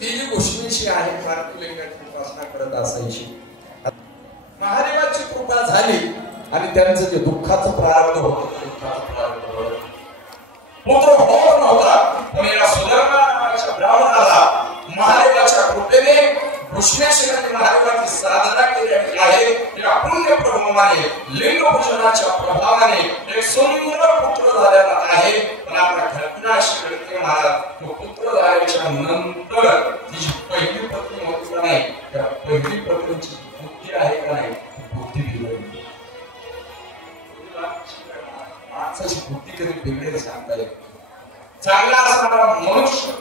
ती जी गोष्टीशी आहे कार्तिलिंगाची उपासना करत असायची. महादेवाची कृपा झाली आणि त्यांचं जे दुःखाचं प्रारब्ध होतं दुःखाचं प्रारब्ध होतं. पुत्र होत नव्हता पण या सुधर्मा नावाच्या ब्राह्मणाला महादेवाच्या कृपेने घृष्णेश्वराने महादेवाची साधना केली आहे. या पुण्य प्रभावाने लिंगपूजनाच्या प्रभावाने एक सुंदर पुत्र झालेला आहे. पण आपल्या घटना अशी घडते महाराज तो पुत्र झाल्याच्या नंतर तिची पहिली पत्नी होती का नाही त्या पहिली पत्नीची बुद्धी आहे का नाही बुद्धी बिघडली. माणसाची बुद्धी कधी बिघडेल सांगता येत. चांगला असणारा मनुष्य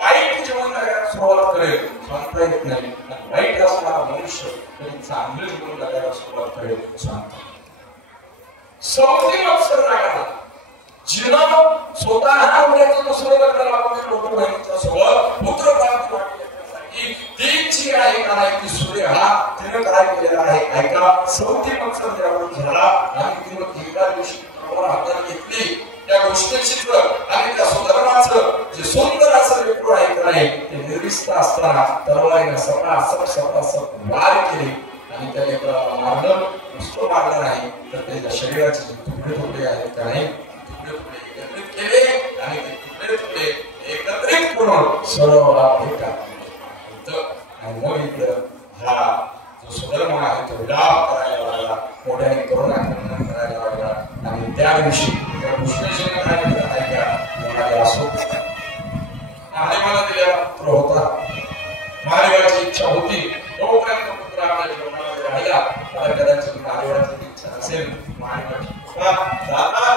वाईट जीवन जगायला सुरुवात करेल सांगता येत नाही. वाईट असणारा मनुष्य कधी चांगलं जीवन जगायला सुरुवात करेल सांगता. सौदी मत्सर रागाला जिनं स्वतः मुलाचं दुसरं लग्न लावून लोक बहिणीच्या सोबत पुत्र प्राप्त करण्यासाठी ती जी आहे का नाही ती सूर्य हा तिनं काय केलेला आहे ऐका. सौदी मत्सर ज्यावेळी झाला आणि तिनं एका दिवशी हातात घेतली त्या गोष्टीची आणि त्या सुधर्माचं जे सुंदर असं लेकरू आहे का नाही ते निर्दिष्ट असताना तलवारीनं सपासप वार केली आणि त्या लेकराला मारलं. नुसतं मारलं नाही तर त्याच्या शरीराचे जे तुकडे तुकडे आहेत का नाही तुकडे तुकडे एकत्रित केले आणि ते तुकडे तुकडे एकत्रित करून सरोवराला भेटतात. आणि मग इकडं हा जो सुधर्म आहे तो विलाप करायला लागला मोठ्याने करून आक्रमण करायला लागला. आणि त्या दिवशी त्या घृष्णेश्वराने काय केलं ऐका असो महादेवाला दिलेला पुत्र होता. महादेवाची इच्छा होती तोपर्यंत पुत्र आपल्या जीवनामध्ये राहिला. आता कदाचित महादेवाची इच्छा असेल महादेवाची कृपा दाता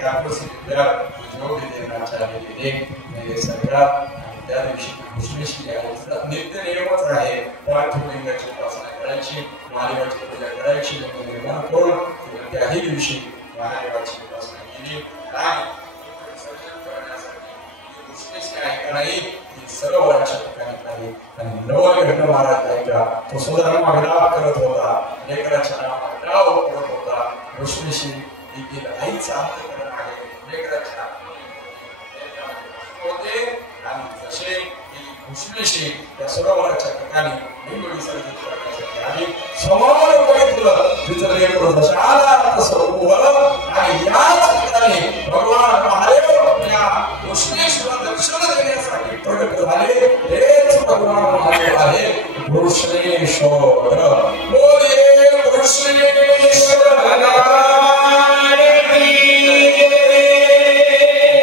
त्या परिस्थितीत योग्य देण्याच्या मेरे सगळ्यात त्या दिवशी घृष्णेश्वरी आहे नित्य नियमच आहे. पार्थिवलिंगाची उपासना करायची महादेवाची पूजा करायची निर्माण करून त्याही दिवशी महादेवाची उपासना केली आणि घृष्णेश्वरी आहे का नाही सरोवराच्या ठिकाणी आहे. आणि नवलग्न महाराज ऐका तो सुधर्मा विलाप करत होता लेकराच्या नावावर डाव करत होता. घृष्णेश्वरी देखील आईचा अंतःकरण आहे लेकराच्या होते आणि जसे घृष्णेश्वरी त्या सरोवराच्या ठिकाणी लिंग विसर्जित करण्यासाठी आली. समोर बघितलं तिचं लेकरू जसं आला तसं उभं आणि याच ठिकाणी भगवान महादेव या घृष्णेश्वराला दर्शन देण्यासाठी प्रकट झाले. हेच भगवान महादेव आहे घृष्णेश्वर. बोले घृष्णेश्वर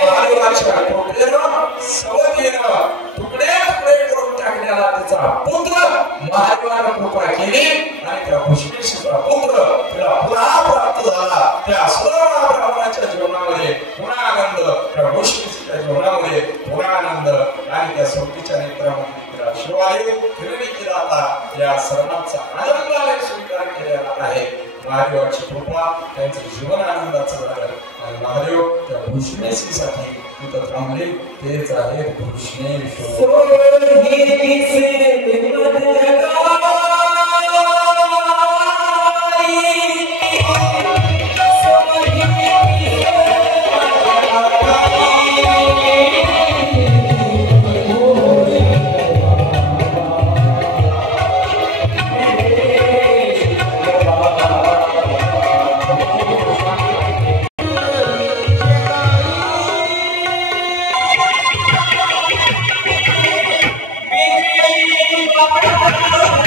महादेवाच्या कृपेनं सवतीनं तुकडे तुकडे करून टाकण्याला त्याचा पुत्र महादेवानं कृपा केली आणि त्या घृष्णेश्वराचा पुत्र त्याला पुन्हा प्राप्त झाला. त्या सर्व ब्राह्मणाच्या जीवनामध्ये पुन्हा आनंद त्या घृष्णेश्वराच्या जीवनामध्ये पुन्हा आनंद आणि त्या सौतीच्या नेत्रामध्ये तिला शिवाले फिरणी केला आता या सर्वांचा आनंदाने स्वीकार केलेला आहे. महादेवाची कृपा त्यांचं जीवन आनंदाचं झालं आणि महादेव त्या घृष्णेश्वरीसाठी तिथं थांबले. तेच आहे घृष्णेश्वर.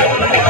Thank you.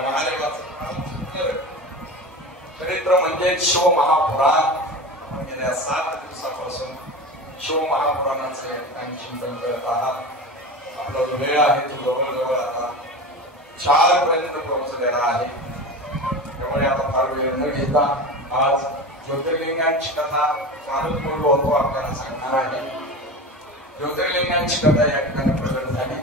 महादेवाचं चरित्र म्हणजे शिवमहापुराण. गेल्या 7 दिवसापासून शिवमहापुराणाचे या ठिकाणी चिंतन करत आहात. आपला जो वेळ आहे तो जवळजवळ आता 4 पर्यंत पोहोचलेला आहे. त्यामुळे आता फार वेळ न घेता आज ज्योतिर्लिंगांची कथा स्वानुपूर्व होतो आपल्याला सांगणार आहे. ज्योतिर्लिंगांची कथा या ठिकाणी प्रकट झाली.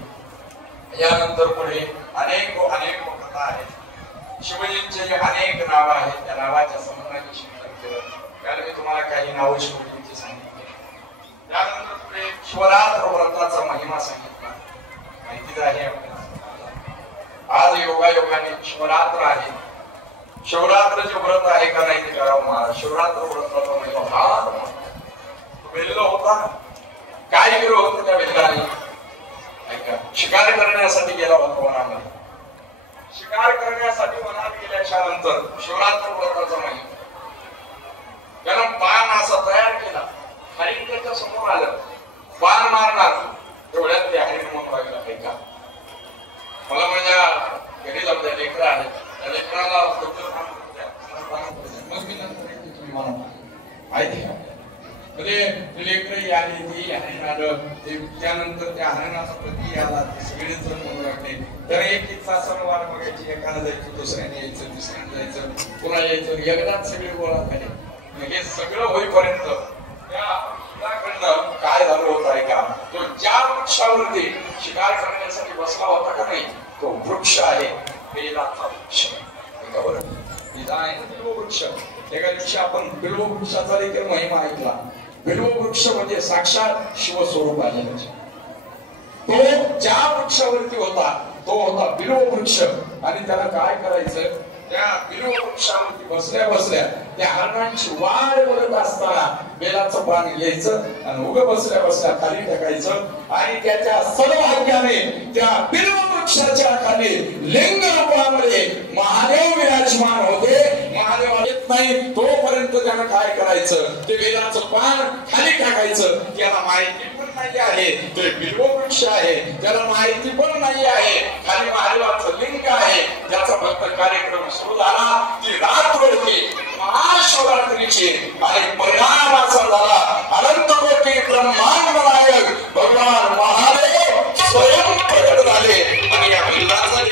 यानंतर पुढे अनेक कथा आहेत. शिवजींचे अनेक नाव आहेत. त्या नावाच्या संबंधाने चिंतन केलं. त्याला मी तुम्हाला काही नाव शिवजींची सांगितली. त्यानंतर पुढे शिवरात्र व्रताचा महिमा सांगितला. माहितीच आहे आपल्याला. आज योगायोगाने शिवरात्र आहे. शिवरात्रचे व्रत आहे का नाही ते करावं महाराज. शिवरात्र व्रताचा महिमा फार वेल्ल होता. काय केलं होतं त्या वेल्लाने? ऐका, शिकार करण्यासाठी गेला होता वनामध्ये. शिकार करण्यासाठी वनात गेल्याच्या नंतर शिवरात्र व्रताचा महिमा त्यानं बाण असा तयार केला. हरिण त्याच्या समोर आलं. बाण मारणार तेवढ्यात ते हरिण म्हणून लागला. ऐका, मला माझ्या घरी जाऊ लेकर आले. त्या लेकराला लेकरही आले. ती हरिण आलं. त्यानंतर त्या हरिणाचा प्रती आला. ते सगळेच जण म्हणू लागले. तर एक सणवार बघायची. एकाला जायचं, दुसऱ्याने यायचं, तिसऱ्याने जायचं, पुन्हा यायचं. एकदाच सगळे गोळा झाले. हे सगळं होईपर्यंत काय झालं होतं ऐका. तो ज्या वृक्षावरती शिकार करण्यासाठी बसला होता का नाही, तो वृक्ष आहे बेलाचा वृक्ष. ऐका बरं, बिल्व वृक्ष. एका दिवशी आपण बिल्व वृक्षाचा देखील महिमा ऐकला. बिल्व वृक्ष म्हणजे साक्षात शिवस्वरूप आहे. तो ज्या वृक्षावरती होता तो होता बिल्व वृक्ष. आणि त्याला काय करायचं, त्या बिल्व वृक्षावरती बसल्या बसल्या त्या हरणांची वाढ वळत असताना बेलाचं पान घ्यायचं आणि उग बसल्या बसल्या खाली टाकायचं. आणि त्याच्या सद्भाग्याने त्या बिल्व वृक्षाच्या खाली लिंग रूपामध्ये महादेव विराजमान होते. महादेव येत नाही तोपर्यंत त्यानं काय करायचं, ते बेलाचं पान खाली टाकायचं. त्याला माहिती पण नाही आहे ते बिल्व वृक्ष आहे. त्याला माहिती पण नाही आहे खाली महादेवाचं लिंग आहे. त्याचा फक्त कार्यक्रम सुरू झाला. ती रात्र होती महाशिवरात्रीची. आणि परिणाम असा झाला, अनंत कोटी ब्रह्मांड नायक भगवान महादेव स्वयं प्रकट झाले. आणि या बिल्लाचा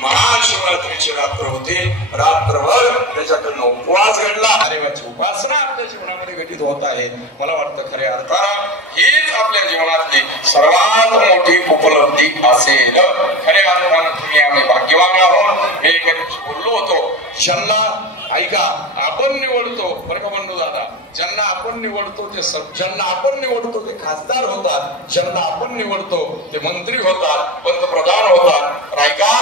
महाशिवरात्रीची रात्र होती. रात्रभर त्याच्याकडनं उपवास घडला. महादेवाची उपासना आपल्या जीवनामध्ये घटित होत आहे. मला वाटतं खऱ्या अर्थानं हीच आपल्या जीवनातली सर्वात मोठी उपलब्धी असेल. खऱ्या अर्थानं तुम्ही आम्ही भाग्यवान आहोत. मी बोललो होतो, ज्यांना ऐका आपण निवडतो बरं का बंधू दादा, ज्यांना आपण निवडतो ते ज्यांना आपण निवडतो ते खासदार होतात. ज्यांना आपण निवडतो ते मंत्री होतात, पंतप्रधान होतात. ऐका,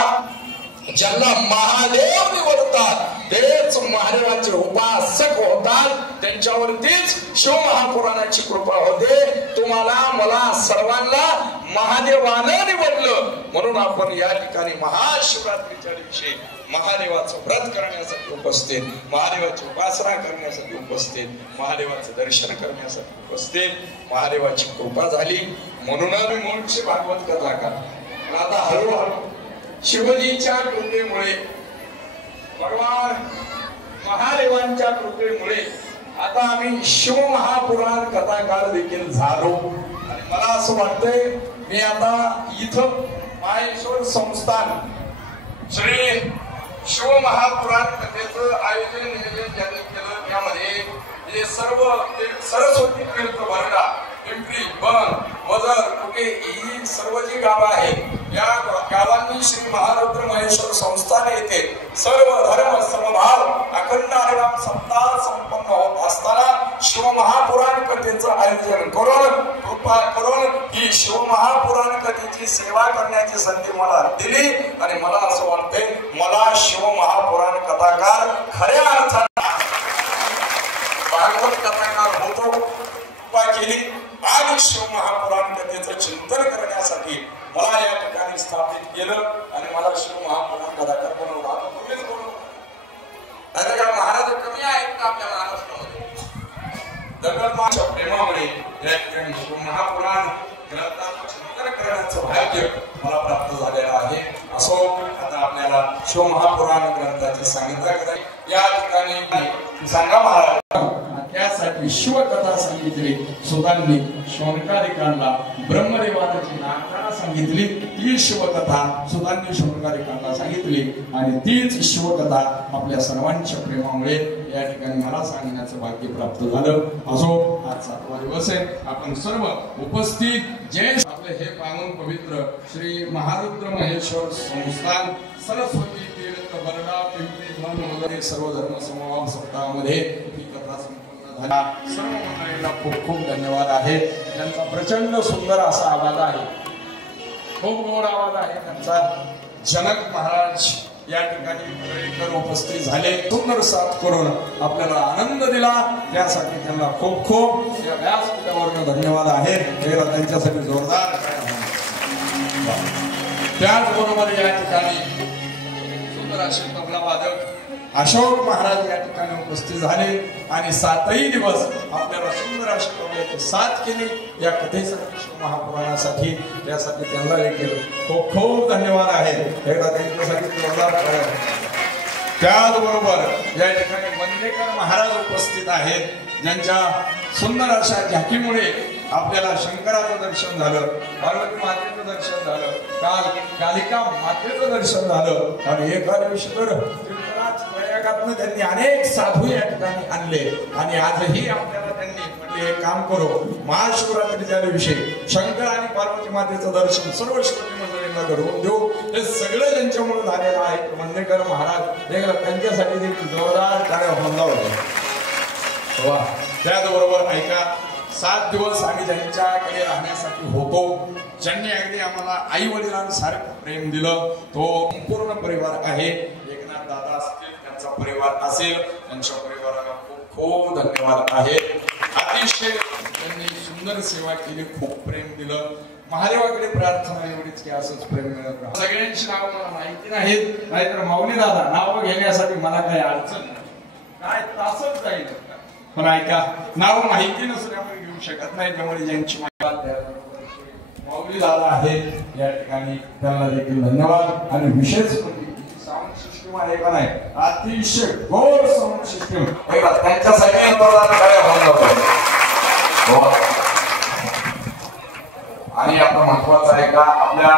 ज्यांना महादेव निवडतात तेच महादेवाचे उपासक होतात. त्यांच्यावरतीच शिवमहापुराणाची कृपा होते. तुम्हाला मला सर्वांना महादेवानं निवडलं म्हणून आपण या ठिकाणी महाशिवरात्रीच्या दिवशी महादेवाचं व्रत करण्यासाठी उपस्थित, महादेवाची उपासना करण्यासाठी उपस्थित, महादेवाचं दर्शन करण्यासाठी उपस्थित. महादेवाची कृपा झाली म्हणून आम्ही मूळची भागवत कथा का. आता हळूहळू शिवजीच्या कृपेमुळे, भगवान महादेवांच्या कृपेमुळे आता आम्ही शिवमहापुराण कथाकार देखील झालो. आणि मला असं वाटतंय मी आता इथं माहेश्वर संस्थान श्री शिवमहापुराण कथेचं आयोजन नियोजन ज्यांनी केलं त्यामध्ये हे सर्व सरस्वती तीर्थ भरडा, पिंपरी, बन, वजर, कुटे ही सर्व जी गावं आहेत या गावांनी श्री महारुद्र महेश्वर संस्थान येथे सर्व धर्म समभाव अखंड हरिनाम सप्ताह संपन्न होत असताना शिवमहापुराण कथेचं आयोजन करून कृपा करून ही शिवमहापुराण कथेची सेवा करण्याची संधी मला दिली. आणि मला असं वाटतंय मला शिवमहापुराण कथाकार खऱ्या अर्थाने भागवत कथाकार होतो कृपा केली. आणि शिवमहापुराण कथेचं चिंतन करण्यासाठी मला या ठिकाणी स्थापित केलं आणि मला शिवमहापुराण कथाकार बनवलं. आता तुम्हीच बनवलं. आता का महाराज कमी आहेत का आपल्या महाराष्ट्रामध्ये? दगडमाच्या प्रेमामुळे या ठिकाणी शिवमहापुराण ग्रंथाचं चिंतन करण्याचं करण्याचं भाग्य मला प्राप्त झालेलं आहे. असो, आता आपल्याला शिवमहापुराण ग्रंथाची सांगितलं करायची या ठिकाणी सांगा महाराज. त्यासाठी शिवकथा सांगितली सुदांनी शौनकादिकांना, ब्रह्मदेवाची नाटकाला सांगितली ती शिवकथा सुदांनी शौनकादिकांना सांगितली आणि तीच शिवकथा आपल्या सर्वांच्या प्रेमामुळे या ठिकाणी मला सांगण्याचं भाग्य प्राप्त झालं. असो, आज 7वा दिवस आहे. आपण सर्व उपस्थित जय आपले हे पावन पवित्र श्री महारुद्र महेश्वर संस्थान सरस्वती तीर्थ बरडा पिंपरी मध्ये सर्व धर्म समभाव सप्ताहामध्ये ही कथा संपन्न झाली. सर्व मंडळींना खूप खूप धन्यवाद आहे. त्यांचा प्रचंड सुंदर असा आवाज आहे, खूप गोड आवाज आहे त्यांचा. जनक महाराज या ठिकाणी मंडळीकर उपस्थित झाले, सुंदर साथ करून आपल्याला आनंद दिला, त्यासाठी त्यांना खूप खूप या व्यासपीठावरून धन्यवाद आहे. त्यांच्यासाठी जोरदार. त्याचबरोबर या ठिकाणी सुंदर असे तबला वादक अशोक महाराज या ठिकाणी उपस्थित झाले आणि 7ही दिवस आपल्याला सुंदर अशी तबल्याची साथ केली या कथेसाठी महापुराणासाठी. त्यासाठी त्यांना देखील खूप खूप धन्यवाद आहे. एकदा त्यांच्यासाठी जोरदार करा. त्याचबरोबर या ठिकाणी वंदेकर महाराज उपस्थित आहेत, ज्यांच्या सुंदर अशा झाकीमुळे आपल्याला शंकराचं दर्शन झालं, पार्वती मातेचं दर्शन झालं, काल कालिका मातेचं दर्शन झालं आणि एका दिवशी तर प्रयागातनं त्यांनी अनेक साधू या ठिकाणी आणले आणि आजही आपल्याला त्यांनी म्हटले एक काम करू, महाशिवरात्रीच्या दिवशी शंकर आणि पार्वती मातेचं दर्शन सर्व श्रोते मंडळींना घडवून देऊ. हे सगळं त्यांच्यामुळे झालेलं आहे. वंदेकर महाराज एकदा त्यांच्यासाठी देखील जोरदार टाळ्या होऊन वा. त्याचबरोबर ऐका, 7 दिवस आम्ही ज्यांच्याकडे राहण्यासाठी होतो, ज्यांनी अगदी आम्हाला आई वडिलांसारखं प्रेम दिलं, तो संपूर्ण परिवार आहे. एकनाथ दादा असतील, त्यांचा परिवार असेल, त्यांच्या परिवाराला खूप खूप धन्यवाद आहे. अतिशय त्यांनी सुंदर सेवा केली, खूप प्रेम दिलं. महादेवाकडे प्रार्थना एवढीच की असंच प्रेम मिळत राहा. सगळ्यांची नाव मला माहिती नाहीत, नाहीतर माऊली दादा नाव घेण्यासाठी मला काही अडचण नाही, काय तासच जाईल. पण ऐका, नाव माहिती नसल्यामुळे घेऊ शकत नाही, त्यामुळे ज्यांची माऊली दादा आहेत या ठिकाणी त्यांना देखील धन्यवाद. आणि विशेष साऊंड सिस्टीम आहे का नाही, अतिशय गोड साऊंड सिस्टीम, त्यांच्यासाठी आणि आपलं महत्वाचं आहे का आपल्या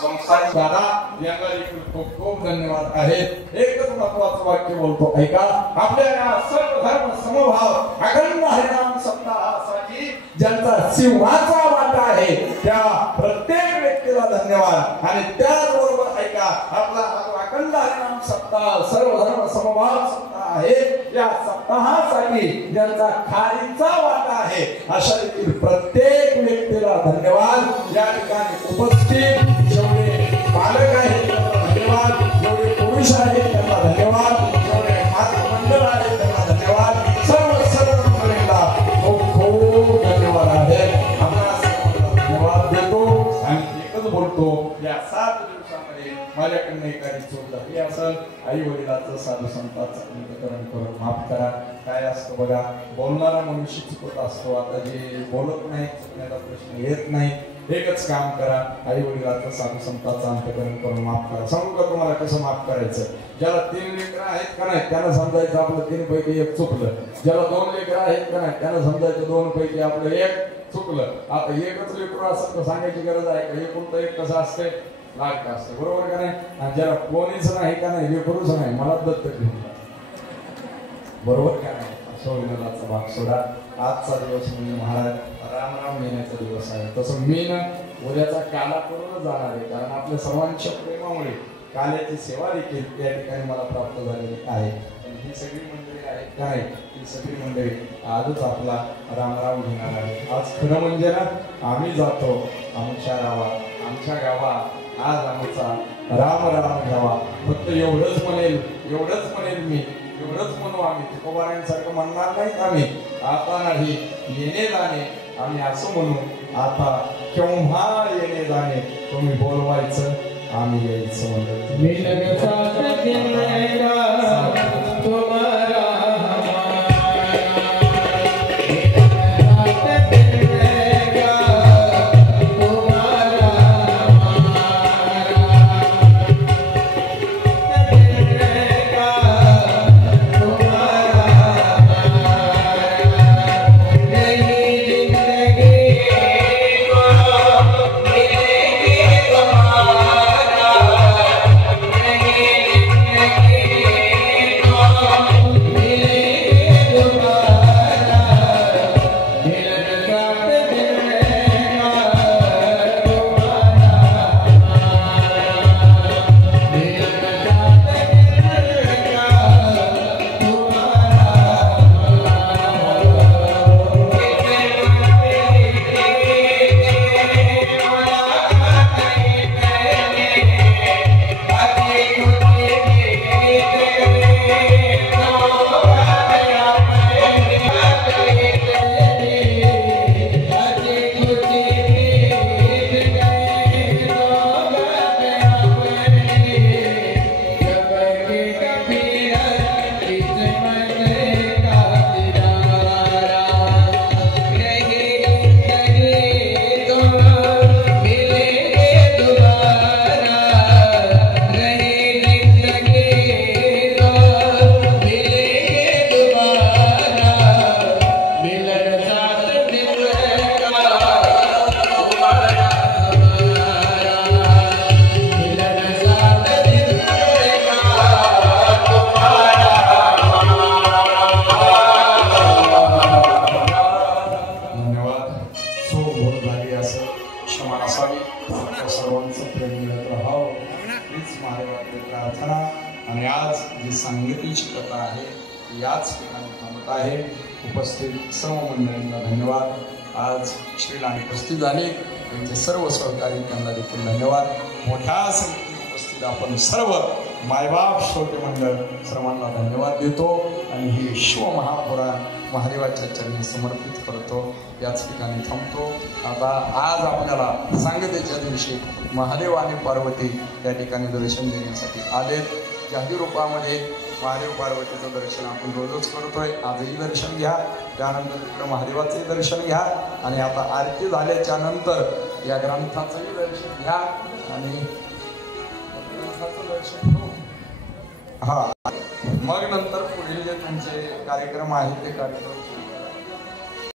संस्थानिक दादा यांना देखील खूप खूप धन्यवाद आहेत. एकच महत्वाचं वाक्य बोलतो ऐका, आपल्या या सर्व धर्म समभाव अखंड हरिनाम सप्ताहासाठी ज्यांचा सिंहाचा वाटा आहे त्या प्रत्येक व्यक्तीला धन्यवाद. आणि त्याचबरोबर ऐका, आपला अखंड हरिनाम सप्ताह सर्व धर्म समभाव सप्ताह आहे, या सप्ताहासाठी ज्यांचा खारीचा वाटा आहे अशा देखील प्रत्येक व्यक्तीला धन्यवाद. या ठिकाणी उपस्थित जेवढे पालक आहेत त्यांना धन्यवाद, जेवढे पुरुष आहेत त्यांना धन्यवाद, जेवढे मंडळ आहेत त्यांना धन्यवाद. सर्व मंडळींना खूप खूप धन्यवाद आहे. आपल्याला धन्यवाद देतो आणि एकच बोलतो, या 7 दिवसामध्ये माझ्याकडनं एखादी चूक झाली असेल, आई वडिलाचं साधू संतांचं अंतःकरण करून माफ करा. काय असतं बघा, बोलणारा मनुष्य चुकत असतो. आता जे बोलत नाही चुकण्याचा प्रश्न येत नाही. एकच काम करा, आई वडिलाचं साधू संतांचं अंतःकरण करून माफ करा. सांगू का तुम्हाला कसं माफ करायचं? ज्याला 3 लेकरं आहेत का नाही त्यानं समजायचं आपलं 3 पैकी 1 चुकलं. ज्याला 2 लेकरं आहेत का नाही त्यानं समजायचं 2 पैकी आपलं 1 चुकलं. आता एकच लेकरं असं सांगायची गरज आहे का? एकुलतं एक कसं असते, लाडकं असते, बरोबर का नाही? आणि ज्याला कोणीच नाही का नाही, लेकरूच नाही, मला दत्तक घेऊन बरोबर का नाही? असं विनोदाचा भाग सोडा. आजचा दिवस म्हणजे महाराज रामराम येण्याचा दिवस आहे. तसं मी ना उद्याचा काला करूनच जाणार आहे, कारण आपल्या सर्वांच्या प्रेमामुळे काल्याची सेवा देखील या ठिकाणी मला प्राप्त झालेली आहे. ही सगळी मंडळी आहेत काय, ही सगळी मंडळी आजच आपला रामराम घेणार आहे. आज खरं म्हणजे ना आम्ही जातो आमच्या गावात आज आमचा राम राम घ्यावा. फक्त एवढंच म्हणेल मी, एवढंच म्हणू आम्ही. तुकोबारांसारखं म्हणणार नाहीत आम्ही. आता नाही येणे जाणे, आम्ही असं म्हणू आता केव्हा येणे जाणे तुम्ही बोलवायचं, आम्ही यायचं म्हणलं. मी महादेवाचं प्रेम मिळत राहावं हीच महादेवाची प्रार्थना। आणि आज जी सांगतीची कथा आहे याच ठिकाणी थांबत आहे। उपस्थित सर्व मंडळींना धन्यवाद। आज श्रीलाणी उपस्थित झाले त्यांचे सर्व सहकारी त्यांना देखील धन्यवाद। मोठ्या संख्येने उपस्थित आपण सर्व मायबाप श्रोते मंडळ सर्वांना धन्यवाद देतो आणि हे शिवमहापुराण महादेवाच्या चरणी समर्पित करतो। याच ठिकाणी थांबतो। आता आज आपल्याला सांगतेच्या दिवशी महादेव आणि पार्वती या ठिकाणी दर्शन देण्यासाठी आलेत। जाहीर रूपामध्ये महादेव पार्वतीचं दर्शन आपण रोजच करतोय, आजही दर्शन घ्या, त्यानंतर तिकडं महादेवाचंही दर्शन घ्या आणि आता आरती झाल्याच्या नंतर या ग्रंथाचंही दर्शन घ्या आणि ग्रंथाचं दर्शन घेऊ। मग नंतर पुढील जे तुमचे कार्यक्रम आहेत ते कार्यक्रम